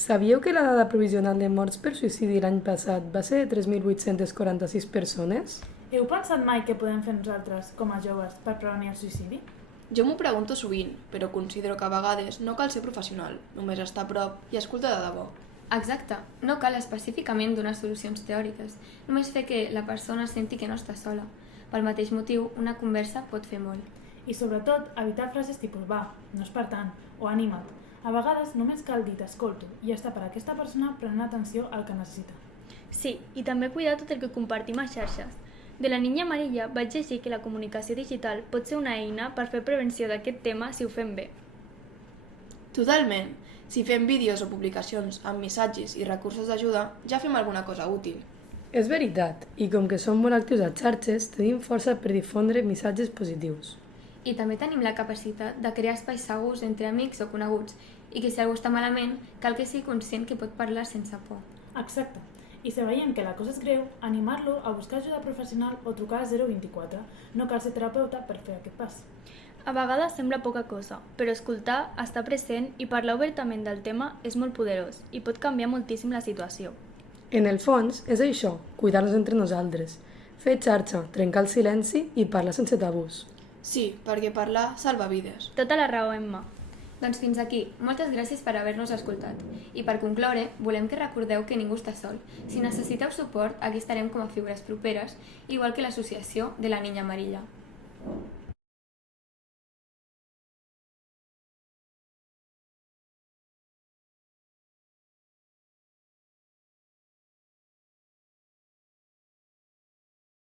Sabíeu que la dada provisional de morts per suïcidi l'any passat va ser de 3.846 persones? Heu pensat mai què podem fer nosaltres, com a joves, per prevenir el suïcidi? Jo m'ho pregunto sovint, però considero que a vegades no cal ser professional, només estar a prop i escoltar de debò. Exacte, no cal específicament donar solucions teòriques, només fer que la persona senti que no està sola. Pel mateix motiu, una conversa pot fer molt. I sobretot, evitar frases tipus va, no és per tant, o anima't. A vegades només cal dir t'escolto i està per aquesta persona prenent atenció al que necessita. Sí, i també cuidar tot el que compartim a xarxes. De la Niña Amarilla vaig llegir que la comunicació digital pot ser una eina per fer prevenció d'aquest tema si ho fem bé. Totalment. Si fem vídeos o publicacions amb missatges i recursos d'ajuda, ja fem alguna cosa útil. És veritat, i com que som molt actius a xarxes, tenim força per difondre missatges positius. I també tenim la capacitat de crear espais segurs entre amics o coneguts i que si algú està malament, cal que sigui conscient que pot parlar sense por. Exacte. I si veiem que la cosa és greu, animar-lo a buscar ajuda professional o trucar al 024. No cal ser terapeuta per fer aquest pas. A vegades sembla poca cosa, però escoltar, estar present i parlar obertament del tema és molt poderós i pot canviar moltíssim la situació. En el fons, és això, cuidar-nos entre nosaltres. Fer xarxa, trencar el silenci i parlar sense tabús. Sí, perquè parlar salva vides. Tota la raó, Emma. Doncs fins aquí. Moltes gràcies per haver-nos escoltat. I per concloure, volem que recordeu que ningú està sol. Si necessiteu suport, aquí estarem com a figures properes, igual que l'associació de la Niña Amarilla.